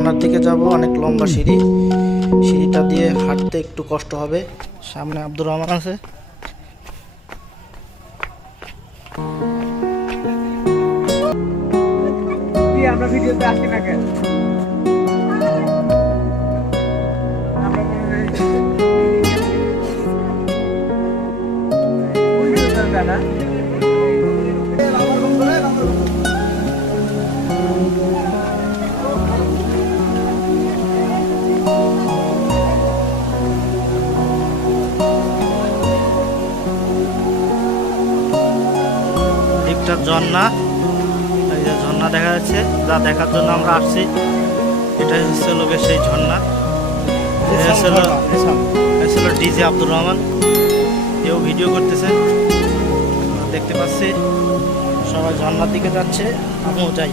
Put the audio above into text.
ঝর্ণার দিকে যাব, অনেক লম্বা সিঁড়ি, সিঁড়িটা দিয়ে হাঁটতে একটু কষ্ট হবে। সামনে আব্দুর রহমান আছে। আমরা ভিডিওতে আসি না কেন? একটা ঝর্ণা, এই যে ঝর্ণা দেখা যাচ্ছে, যা দেখার জন্য আমরা আসছি। এটা হচ্ছে লোকে সেই ঝর্ণা। ছিল ডিজে আব্দুর রহমান, কেউ ভিডিও করতেছে দেখতে পাচ্ছি। সবাই ঝর্ণার দিকে যাচ্ছে, আমিও যাই।